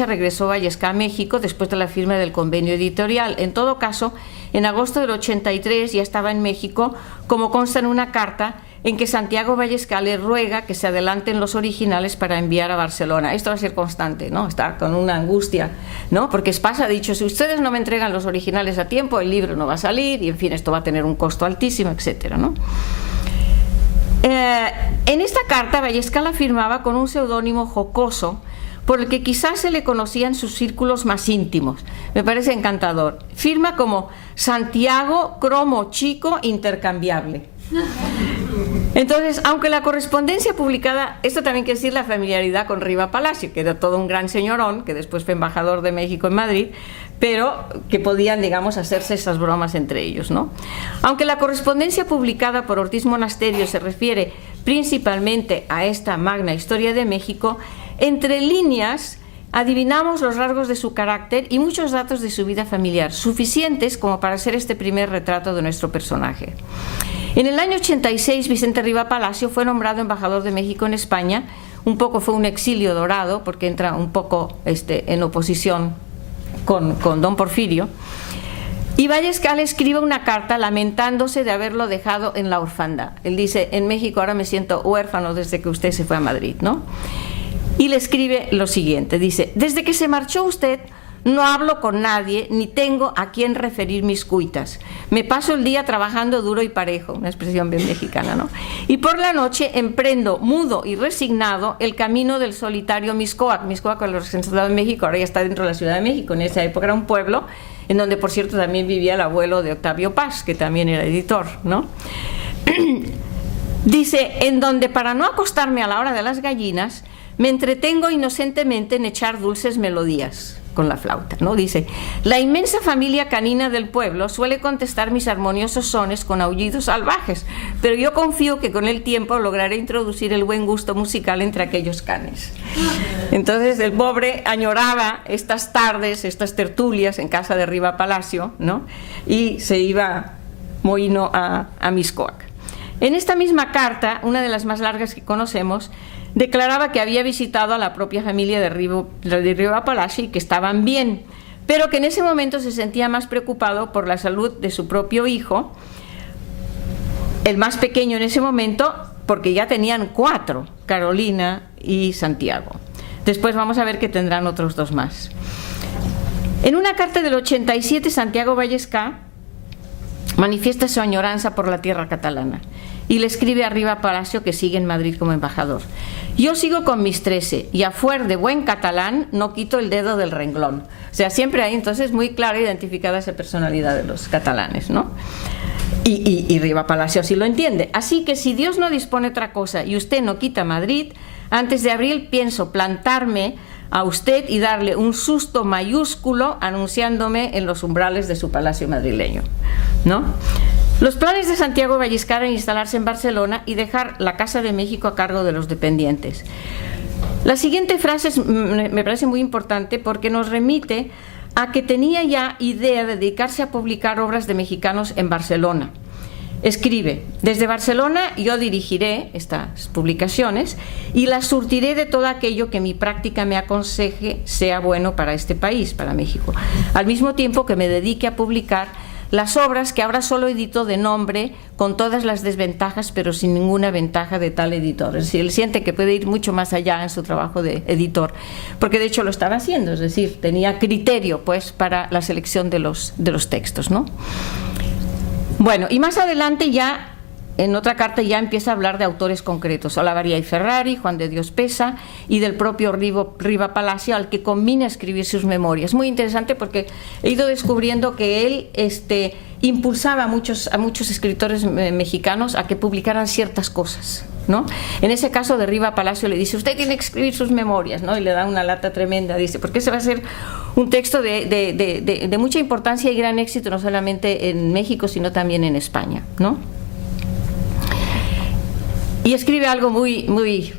fecha regresó Vallesca a México después de la firma del convenio editorial. En todo caso, en agosto del 83 ya estaba en México, como consta en una carta en que Santiago Vallesca le ruega que se adelanten los originales para enviar a Barcelona. Esto va a ser constante, ¿no? Está con una angustia, ¿no? Porque Espasa ha dicho, si ustedes no me entregan los originales a tiempo, el libro no va a salir y, en fin, esto va a tener un costo altísimo, etcétera, ¿no? En esta carta Vallesca la firmaba con un seudónimo jocoso por el que quizás se le conocía en sus círculos más íntimos. Me parece encantador. Firma como Santiago Cromo Chico Intercambiable. Entonces, aunque la correspondencia publicada, esto también quiere decir la familiaridad con Riva Palacio, que era todo un gran señorón, que después fue embajador de México en Madrid, pero que podían, digamos, hacerse esas bromas entre ellos, ¿no? Aunque la correspondencia publicada por Ortiz Monasterio se refiere principalmente a esta magna historia de México, entre líneas adivinamos los rasgos de su carácter y muchos datos de su vida familiar, suficientes como para hacer este primer retrato de nuestro personaje. En el año 86, Vicente Riva Palacio fue nombrado embajador de México en España. Un poco fue un exilio dorado, porque entra un poco en oposición con don Porfirio. Y Vallesca le escribe una carta lamentándose de haberlo dejado en la orfandad. Él dice, en México ahora me siento huérfano desde que usted se fue a Madrid, ¿no? Y le escribe lo siguiente, dice, desde que se marchó usted, no hablo con nadie, ni tengo a quien referir mis cuitas. Me paso el día trabajando duro y parejo, una expresión bien mexicana, ¿no? Y por la noche emprendo, mudo y resignado, el camino del solitario Mixcoac. Mixcoac, el representado de México, ahora ya está dentro de la Ciudad de México. En esa época era un pueblo en donde, por cierto, también vivía el abuelo de Octavio Paz, que también era editor, ¿no? Dice, en donde para no acostarme a la hora de las gallinas, me entretengo inocentemente en echar dulces melodías con la flauta, ¿no? Dice, la inmensa familia canina del pueblo suele contestar mis armoniosos sones con aullidos salvajes, pero yo confío que con el tiempo lograré introducir el buen gusto musical entre aquellos canes. Entonces el pobre añoraba estas tardes, estas tertulias en casa de Riva Palacio, ¿no? Y se iba mohino a Mixcoac. En esta misma carta, una de las más largas que conocemos, declaraba que había visitado a la propia familia de Riva Palacio y que estaban bien, pero que en ese momento se sentía más preocupado por la salud de su propio hijo, el más pequeño en ese momento, porque ya tenían 4, Carolina y Santiago. Después vamos a ver que tendrán otros 2 más. En una carta del 87, Santiago Vallesca manifiesta su añoranza por la tierra catalana y le escribe a Riva Palacio, que sigue en Madrid como embajador. Yo sigo con mis 13 y a fuer de buen catalán no quito el dedo del renglón. O sea, siempre hay entonces muy clara identificada esa personalidad de los catalanes, ¿no? Y Riva Palacio así lo entiende. Así que si Dios no dispone otra cosa y usted no quita Madrid, antes de abril pienso plantarme a usted y darle un susto mayúsculo anunciándome en los umbrales de su palacio madrileño, ¿no? Los planes de Santiago Vallesca eran instalarse en Barcelona y dejar la Casa de México a cargo de los dependientes. La siguiente frase me parece muy importante porque nos remite a que tenía ya idea de dedicarse a publicar obras de mexicanos en Barcelona. Escribe, desde Barcelona yo dirigiré estas publicaciones y las surtiré de todo aquello que mi práctica me aconseje sea bueno para este país, para México, al mismo tiempo que me dedique a publicar las obras que ahora solo edito de nombre, con todas las desventajas, pero sin ninguna ventaja de tal editor. Es decir, él siente que puede ir mucho más allá en su trabajo de editor, porque de hecho lo estaba haciendo, es decir, tenía criterio pues para la selección de los textos, ¿no? Bueno, y más adelante ya, en otra carta ya empieza a hablar de autores concretos, Olavarría y Ferrari, Juan de Dios Pesa y del propio Riva Palacio, al que combina escribir sus memorias. Muy interesante porque he ido descubriendo que él impulsaba a muchos escritores mexicanos a que publicaran ciertas cosas, ¿no? En ese caso de Riva Palacio le dice, usted tiene que escribir sus memorias, ¿no? Y le da una lata tremenda, dice, porque ese va a ser un texto de mucha importancia y gran éxito, no solamente en México, sino también en España, ¿no? Y escribe algo muy, muy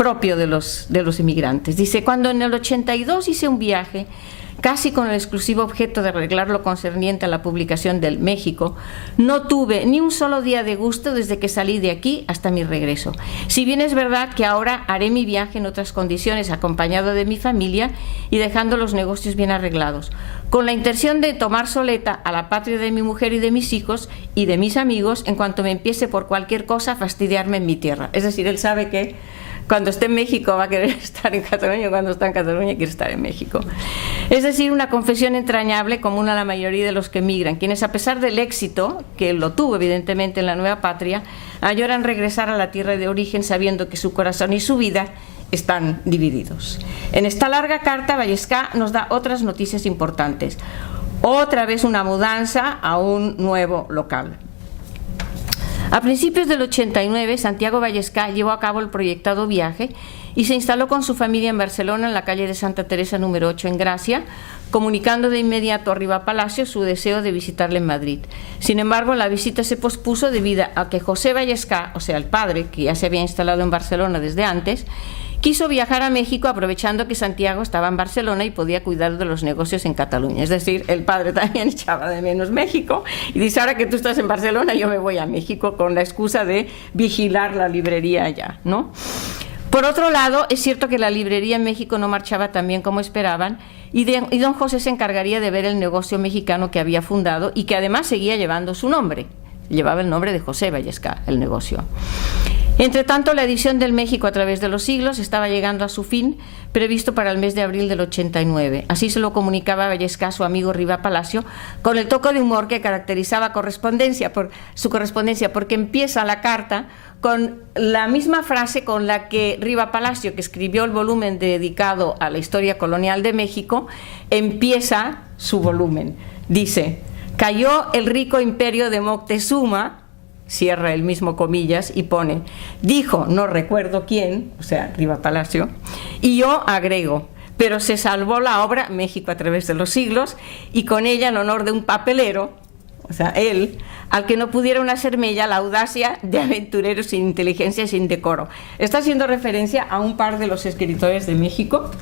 propio de los emigrantes. Dice, cuando en el 82 hice un viaje casi con el exclusivo objeto de arreglar lo concerniente a la publicación del México, no tuve ni un solo día de gusto desde que salí de aquí hasta mi regreso. Si bien es verdad que ahora haré mi viaje en otras condiciones, acompañado de mi familia y dejando los negocios bien arreglados, con la intención de tomar soleta a la patria de mi mujer y de mis hijos y de mis amigos en cuanto me empiece por cualquier cosa a fastidiarme en mi tierra. Es decir, él sabe que cuando esté en México va a querer estar en Cataluña, cuando está en Cataluña quiere estar en México. Es decir, una confesión entrañable común a la mayoría de los que emigran, quienes a pesar del éxito, que lo tuvo evidentemente en la nueva patria, añoran regresar a la tierra de origen sabiendo que su corazón y su vida están divididos. En esta larga carta, Vallescà nos da otras noticias importantes. Otra vez una mudanza a un nuevo local. A principios del 89, Santiago Vallescà llevó a cabo el proyectado viaje y se instaló con su familia en Barcelona, en la calle de Santa Teresa número 8 en Gracia, comunicando de inmediato a Riba Palacio su deseo de visitarle en Madrid. Sin embargo, la visita se pospuso debido a que José Vallescà, o sea, el padre, que ya se había instalado en Barcelona desde antes, quiso viajar a México aprovechando que Santiago estaba en Barcelona y podía cuidar de los negocios en Cataluña. Es decir, el padre también echaba de menos México y dice, ahora que tú estás en Barcelona, yo me voy a México con la excusa de vigilar la librería allá, ¿no? Por otro lado, es cierto que la librería en México no marchaba tan bien como esperaban y don José se encargaría de ver el negocio mexicano que había fundado y que además seguía llevando su nombre. Llevaba el nombre de José Vallescà, el negocio. Entre tanto, la edición del México a través de los siglos estaba llegando a su fin, previsto para el mes de abril del 89. Así se lo comunicaba Vallescà a su amigo Riba Palacio, con el toque de humor que caracterizaba su correspondencia, porque empieza la carta con la misma frase con la que Riba Palacio, que escribió el volumen dedicado a la historia colonial de México, empieza su volumen. Dice, cayó el rico imperio de Moctezuma, cierra el mismo comillas y pone, dijo, no recuerdo quién, o sea, Riba Palacio, y yo agrego, pero se salvó la obra México a través de los siglos y con ella en honor de un papelero, o sea, él, al que no pudieron hacer mella la audacia de aventureros sin inteligencia y sin decoro. Está haciendo referencia a un par de los escritores de México,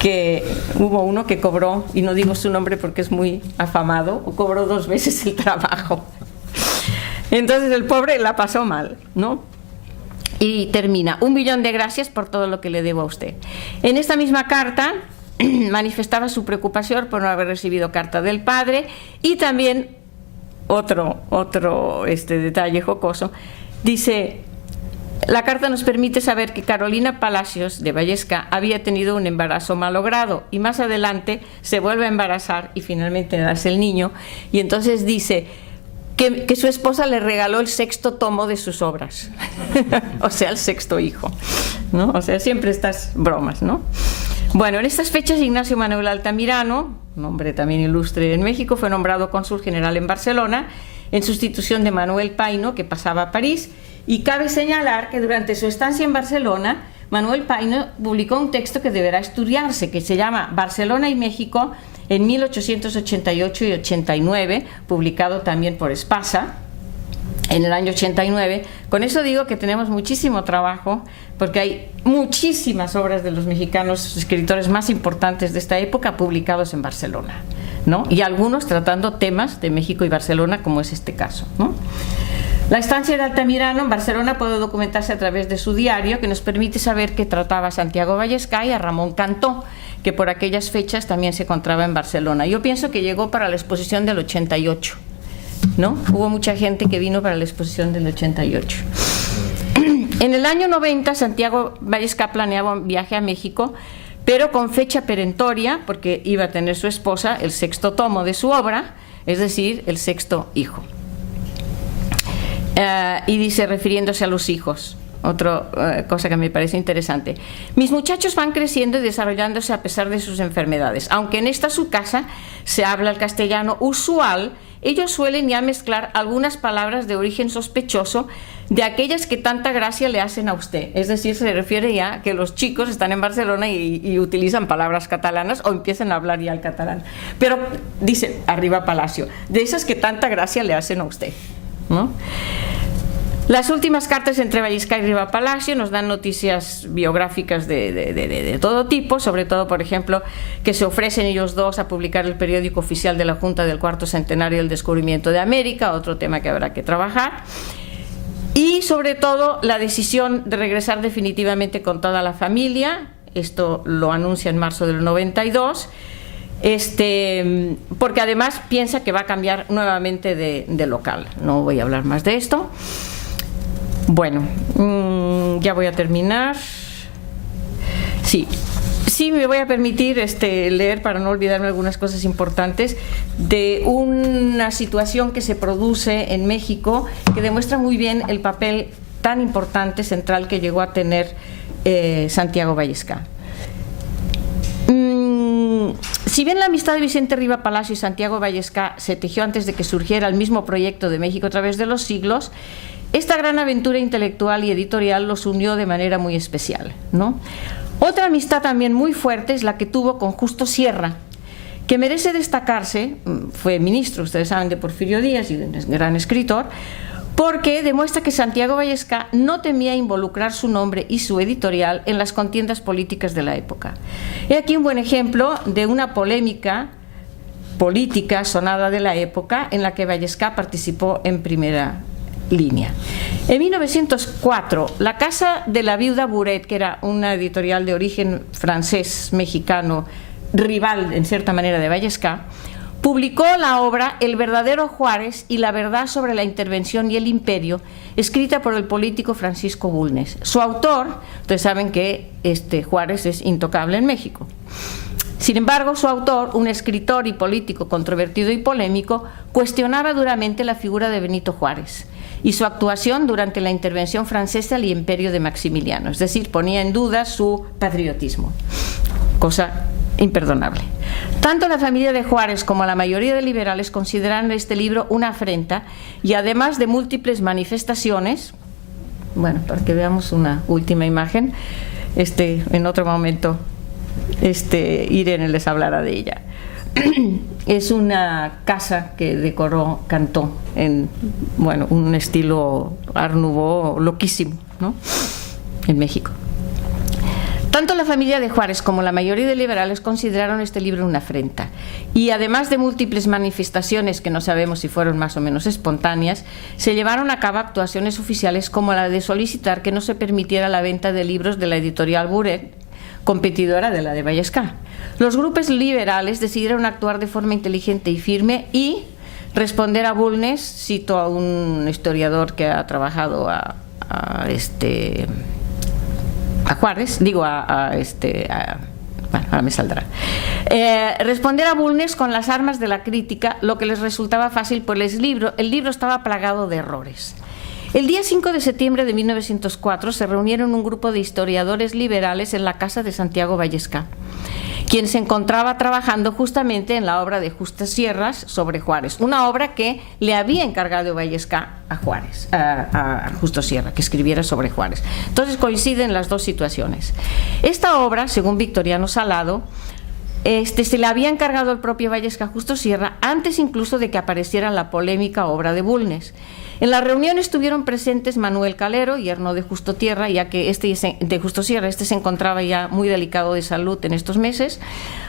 que hubo uno que cobró, y no digo su nombre porque es muy afamado, o cobró 2 veces el trabajo. Entonces el pobre la pasó mal, ¿no? Y termina, 1 millón de gracias por todo lo que le debo a usted. En esta misma carta manifestaba su preocupación por no haber recibido carta del padre y también otro detalle jocoso. Dice, la carta nos permite saber que Carolina Palacios de Vallescà había tenido un embarazo malogrado y más adelante se vuelve a embarazar y finalmente nace el niño y entonces dice que su esposa le regaló el 6º tomo de sus obras, o sea, el 6º hijo, ¿no? O sea, siempre estas bromas, ¿no? Bueno, en estas fechas Ignacio Manuel Altamirano, un hombre también ilustre en México, fue nombrado cónsul general en Barcelona en sustitución de Manuel Paino, que pasaba a París, y cabe señalar que durante su estancia en Barcelona, Manuel Paino publicó un texto que deberá estudiarse, que se llama Barcelona y México en 1888 y 89, publicado también por Espasa en el año 89. Con eso digo que tenemos muchísimo trabajo, porque hay muchísimas obras de los mexicanos escritores más importantes de esta época publicados en Barcelona, ¿no? Y algunos tratando temas de México y Barcelona, como es este caso, ¿no? La estancia de Altamirano en Barcelona puede documentarse a través de su diario, que nos permite saber que trataba a Santiago Vallescà y a Ramón Cantó, que por aquellas fechas también se encontraba en Barcelona. Yo pienso que llegó para la exposición del 88, ¿no? Hubo mucha gente que vino para la exposición del 88. En el año 90, Santiago Vallescà planeaba un viaje a México, pero con fecha perentoria, porque iba a tener su esposa el 6º tomo de su obra, es decir, el 6º hijo. Y dice, refiriéndose a los hijos, otra cosa que me parece interesante: mis muchachos van creciendo y desarrollándose a pesar de sus enfermedades. Aunque en esta su casa se habla el castellano usual, ellos suelen ya mezclar algunas palabras de origen sospechoso de aquellas que tanta gracia le hacen a usted. Es decir, se refiere ya a que los chicos están en Barcelona y utilizan palabras catalanas o empiezan a hablar ya el catalán. Pero dice arriba Palacio, de esas que tanta gracia le hacen a usted, ¿no? Las últimas cartas entre Vallesca y Riva Palacio nos dan noticias biográficas de todo tipo, sobre todo, por ejemplo, que se ofrecen ellos dos a publicar el periódico oficial de la Junta del cuarto centenario del descubrimiento de América, otro tema que habrá que trabajar, y sobre todo la decisión de regresar definitivamente con toda la familia. Esto lo anuncia en marzo del 92, porque además piensa que va a cambiar nuevamente de local. No voy a hablar más de esto. Bueno, ya voy a terminar. Sí, me voy a permitir leer, para no olvidarme algunas cosas importantes, de una situación que se produce en México que demuestra muy bien el papel tan importante, central, que llegó a tener Santiago Vallesca. Si bien la amistad de Vicente Riva Palacio y Santiago Vallesca se tejió antes de que surgiera el mismo proyecto de México a través de los siglos, esta gran aventura intelectual y editorial los unió de manera muy especial, ¿no? Otra amistad también muy fuerte es la que tuvo con Justo Sierra, que merece destacarse. Fue ministro, ustedes saben, de Porfirio Díaz y un gran escritor, porque demuestra que Santiago Vallesca no temía involucrar su nombre y su editorial en las contiendas políticas de la época. He aquí un buen ejemplo de una polémica política sonada de la época en la que Vallesca participó en primera línea. En 1904, la Casa de la Viuda Buret, que era una editorial de origen francés-mexicano, rival en cierta manera de Vallesca, publicó la obra El verdadero Juárez y la verdad sobre la intervención y el imperio, escrita por el político Francisco Bulnes. Su autor, ustedes saben que Juárez es intocable en México. Sin embargo, su autor, un escritor y político controvertido y polémico, cuestionaba duramente la figura de Benito Juárez y su actuación durante la intervención francesa al imperio de Maximiliano, es decir, ponía en duda su patriotismo, cosa imperdonable. Tanto la familia de Juárez como la mayoría de liberales consideraron este libro una afrenta y, además de múltiples manifestaciones, bueno, para que veamos una última imagen, en otro momento Irene les hablará de ella. Es una casa que decoró Cantó en, bueno, un estilo Art Nouveau loquísimo, ¿no?, en México. Tanto la familia de Juárez como la mayoría de liberales consideraron este libro una afrenta y, además de múltiples manifestaciones que no sabemos si fueron más o menos espontáneas, se llevaron a cabo actuaciones oficiales como la de solicitar que no se permitiera la venta de libros de la editorial Buret, competidora de la de Vallesca. Los grupos liberales decidieron actuar de forma inteligente y firme y responder a Bulnes. Cito a un historiador que ha trabajado a Juárez, digo bueno, ahora me saldrá. Responder a Bulnes con las armas de la crítica, lo que les resultaba fácil, pues el libro estaba plagado de errores. El día 5 de septiembre de 1904 se reunieron un grupo de historiadores liberales en la casa de Santiago Vallesca, quien se encontraba trabajando justamente en la obra de Justo Sierra sobre Juárez, una obra que le había encargado Vallesca a Juárez, a Justo Sierra, que escribiera sobre Juárez. Entonces coinciden las dos situaciones. Esta obra, según Victoriano Salado, se le había encargado el propio Vallesca a Justo Sierra antes incluso de que apareciera la polémica obra de Bulnes. En la reunión estuvieron presentes Manuel Calero, yerno de Justo Sierra, ya que de Justo Sierra se encontraba ya muy delicado de salud en estos meses,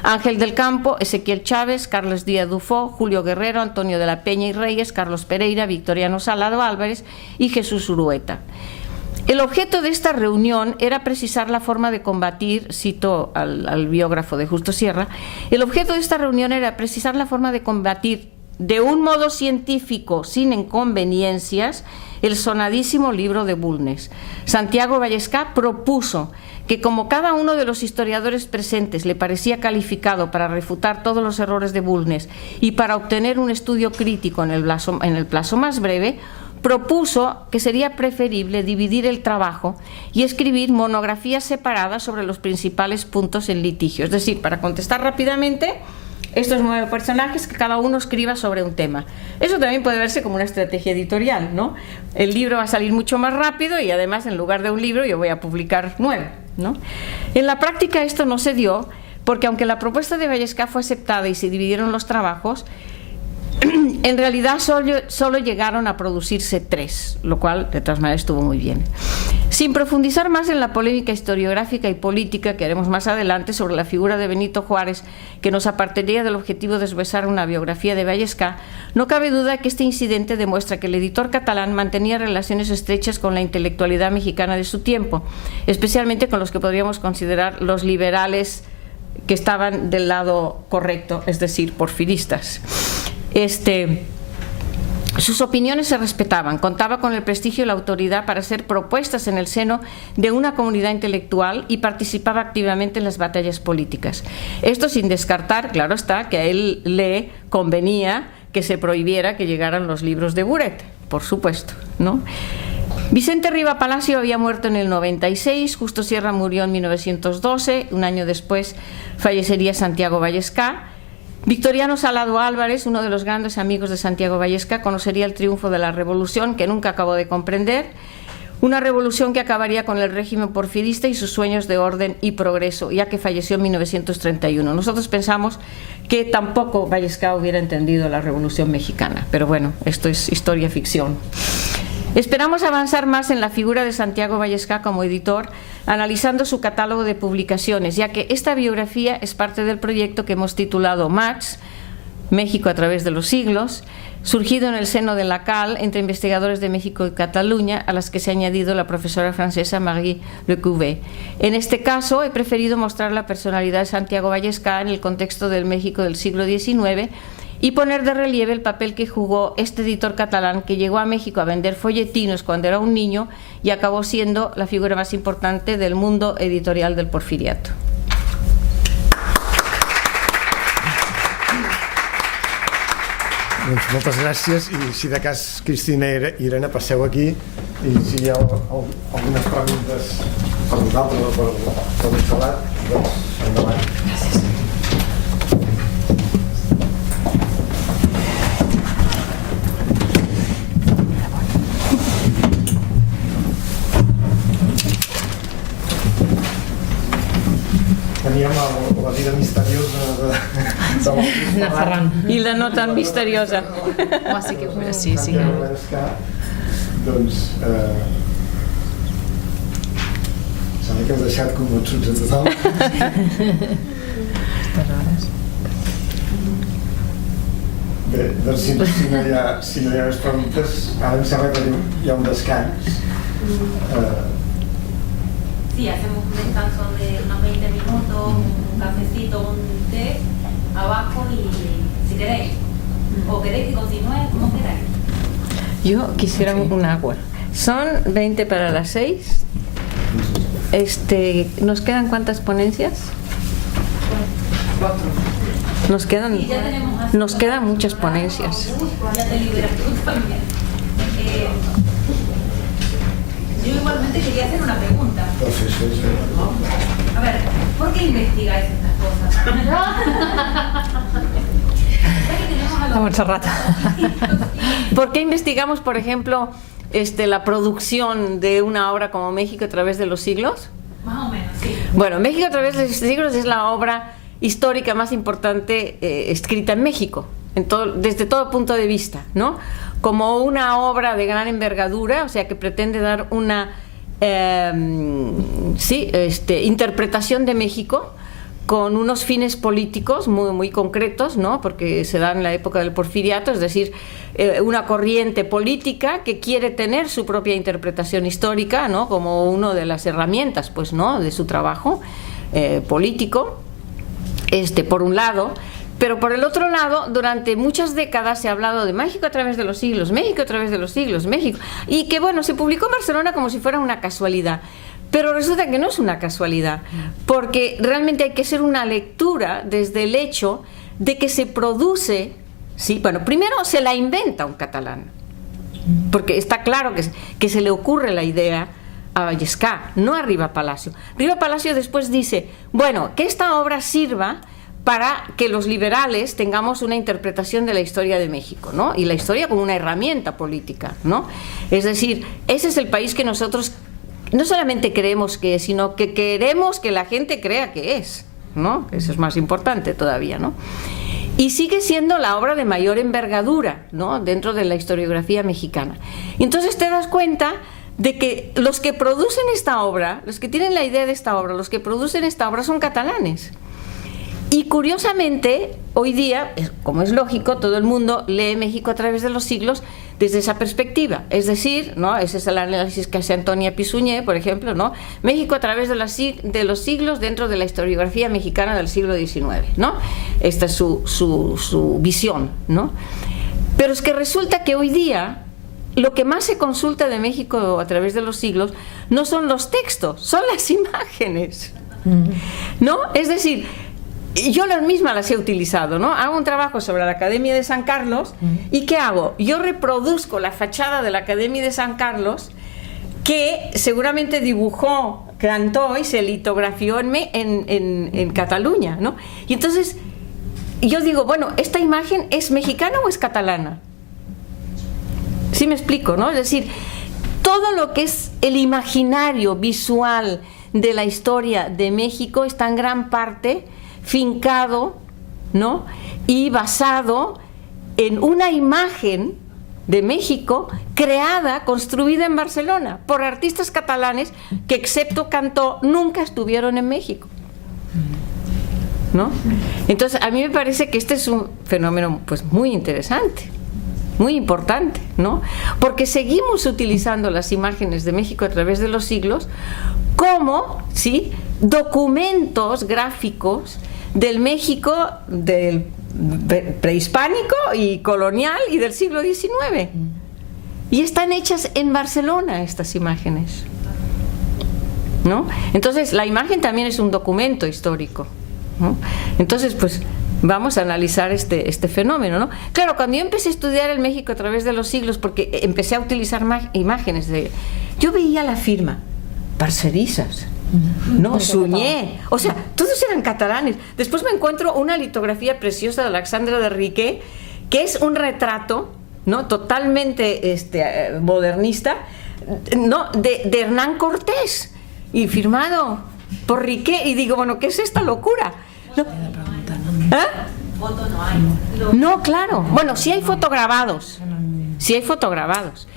Ángel del Campo, Ezequiel Chávez, Carlos Díaz Dufó, Julio Guerrero, Antonio de la Peña y Reyes, Carlos Pereira, Victoriano Salado Álvarez y Jesús Urueta. El objeto de esta reunión era precisar la forma de combatir, cito al biógrafo de Justo Sierra, el objeto de esta reunión era precisar la forma de combatir de un modo científico, sin inconveniencias, el sonadísimo libro de Bulnes. Santiago Vallesca propuso que, como cada uno de los historiadores presentes le parecía calificado para refutar todos los errores de Bulnes y para obtener un estudio crítico en el plazo más breve, propuso que sería preferible dividir el trabajo y escribir monografías separadas sobre los principales puntos en litigio. Es decir, para contestar rápidamente, estos 9 personajes, que cada uno escriba sobre un tema. Eso también puede verse como una estrategia editorial, ¿no? El libro va a salir mucho más rápido y, además, en lugar de un libro yo voy a publicar 9, ¿no? En la práctica esto no se dio porque, aunque la propuesta de Vallesca fue aceptada y se dividieron los trabajos, en realidad solo llegaron a producirse 3, lo cual de todas maneras estuvo muy bien. Sin profundizar más en la polémica historiográfica y política que haremos más adelante sobre la figura de Benito Juárez, que nos apartaría del objetivo de esbozar una biografía de Vallescà, no cabe duda que este incidente demuestra que el editor catalán mantenía relaciones estrechas con la intelectualidad mexicana de su tiempo, especialmente con los que podríamos considerar los liberales que estaban del lado correcto, es decir, porfiristas. Sus opiniones se respetaban, contaba con el prestigio y la autoridad para hacer propuestas en el seno de una comunidad intelectual y participaba activamente en las batallas políticas. Esto sin descartar, claro está, que a él le convenía que se prohibiera que llegaran los libros de Buret, por supuesto, ¿no? Vicente Riva Palacio había muerto en el 96, Justo Sierra murió en 1912, un año después fallecería Santiago Vallescà. Victoriano Salado Álvarez, uno de los grandes amigos de Santiago Vallescà, conocería el triunfo de la revolución que nunca acabó de comprender, una revolución que acabaría con el régimen porfirista y sus sueños de orden y progreso, ya que falleció en 1931. Nosotros pensamos que tampoco Vallescà hubiera entendido la Revolución Mexicana, pero bueno, esto es historia ficción. Esperamos avanzar más en la figura de Santiago Vallescà como editor, analizando su catálogo de publicaciones, ya que esta biografía es parte del proyecto que hemos titulado MAX, México a través de los siglos, surgido en el seno de la CAL entre investigadores de México y Cataluña, a las que se ha añadido la profesora francesa Marie Lecouvé. En este caso, he preferido mostrar la personalidad de Santiago Vallescà en el contexto del México del siglo XIX, y poner de relieve el papel que jugó este editor catalán que llegó a México a vender folletinos cuando era un niño y acabó siendo la figura más importante del mundo editorial del porfiriato. Doncs moltes gràcies, i si de cas Cristina i Irene passeu aquí, i si hi ha algunes preguntes per vosaltres o per l'Insalat, doncs endavant. Gràcies. Teníem la vida misteriosa de Ferran. I la no tan misteriosa. Home, sí que sí. Doncs sembla que heu deixat convençuts a tothom. Bé, doncs si no hi ha més preguntes, ara em sembla que hi ha un descans. Sí, hacemos un descanso de unos 20 minutos, un cafecito, un té abajo y si queréis, o queréis que continúe, como queráis. Yo quisiera un agua. Son 20 para las 6. ¿Nos quedan cuántas ponencias? 4. Nos quedan muchas ponencias. Ya te liberas tú también. Yo igualmente quería hacer una pregunta. A ver, ¿por qué investigáis estas cosas? La Montserrat. ¿Por qué investigamos, por ejemplo, la producción de una obra como México a través de los siglos? Más o menos, sí. Bueno, México a través de los siglos es la obra histórica más importante escrita en México, desde todo punto de vista, ¿no? Como una obra de gran envergadura, o sea, que pretende dar una interpretación de México con unos fines políticos muy, muy concretos, ¿no? Porque se da en la época del porfiriato, es decir, una corriente política que quiere tener su propia interpretación histórica, ¿no? Como una de las herramientas, pues, ¿no? De su trabajo político, por un lado. Pero por el otro lado, durante muchas décadas se ha hablado de México a través de los siglos, México a través de los siglos, México. Y que, bueno, se publicó en Barcelona como si fuera una casualidad. Pero resulta que no es una casualidad, porque realmente hay que hacer una lectura desde el hecho de que se produce, ¿sí? Bueno, primero se la inventa un catalán, porque está claro que se le ocurre la idea a Vallescà, no a Riva Palacio. Riva Palacio después dice, bueno, que esta obra sirva para que los liberales tengamos una interpretación de la historia de México, ¿no? Y la historia como una herramienta política, ¿no? Es decir, ese es el país que nosotros no solamente creemos que es, sino que queremos que la gente crea que es, ¿no? Eso es más importante todavía, ¿no? y sigue siendo la obra de mayor envergadura, ¿no?, dentro de la historiografía mexicana. Y entonces te das cuenta de que los que producen esta obra, los que tienen la idea de esta obra, los que producen esta obra son catalanes. Y curiosamente, hoy día, como es lógico, todo el mundo lee México a través de los siglos desde esa perspectiva. Es decir, ¿no?, ese es el análisis que hace Antonia Pisuñé, por ejemplo, ¿no?, México a través de los siglos dentro de la historiografía mexicana del siglo XIX, ¿no? Esta es su visión, ¿no? Pero es que resulta que hoy día lo que más se consulta de México a través de los siglos no son los textos, son las imágenes, ¿no? Es decir, yo las mismas las he utilizado, ¿no? Hago un trabajo sobre la Academia de San Carlos y ¿qué hago? Yo reproduzco la fachada de la Academia de San Carlos que seguramente dibujó, cantó y se litografió en Cataluña, ¿no? Y entonces yo digo, bueno, ¿esta imagen es mexicana o es catalana? ¿Sí me explico, no? Es decir, todo lo que es el imaginario visual de la historia de México está en gran parte fincado, ¿no?, y basado en una imagen de México creada, construida en Barcelona por artistas catalanes que, excepto Cantó, nunca estuvieron en México, ¿no? Entonces a mí me parece que este es un fenómeno pues muy interesante, muy importante, ¿no? Porque seguimos utilizando las imágenes de México a través de los siglos como, ¿sí?, documentos gráficos del México del prehispánico y colonial y del siglo XIX. Y están hechas en Barcelona estas imágenes, ¿no? Entonces la imagen también es un documento histórico, ¿no? Entonces pues vamos a analizar este fenómeno, ¿no? Claro, cuando yo empecé a estudiar el México a través de los siglos, porque empecé a utilizar imágenes yo veía la firma Parcerisas, no, Suñé, o sea, todos eran catalanes. Después me encuentro una litografía preciosa de Alexandre de Riquet, que es un retrato, ¿no?, totalmente modernista, ¿no?, de Hernán Cortés, y firmado por Riquet, y digo, bueno, ¿qué es esta locura? ¿No? ¿Ah? Fotos no hay. No, claro. Bueno, sí hay fotograbados. Sí hay fotograbados.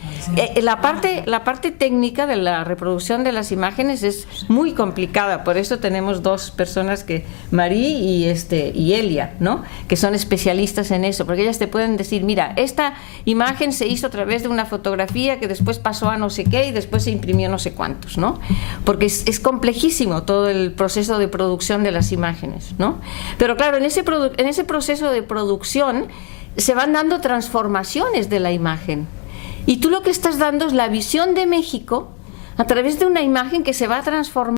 La parte técnica de la reproducción de las imágenes es muy complicada, por eso tenemos dos personas, Marí y Elia, ¿no?, que son especialistas en eso, porque ellas te pueden decir, mira, esta imagen se hizo a través de una fotografía que después pasó a no sé qué y después se imprimió no sé cuántos, ¿no? Porque es complejísimo todo el proceso de producción de las imágenes, ¿no? Pero claro, en ese proceso de producción se van dando transformaciones de la imagen. Y tú lo que estás dando es la visión de México a través de una imagen que se va a transformar.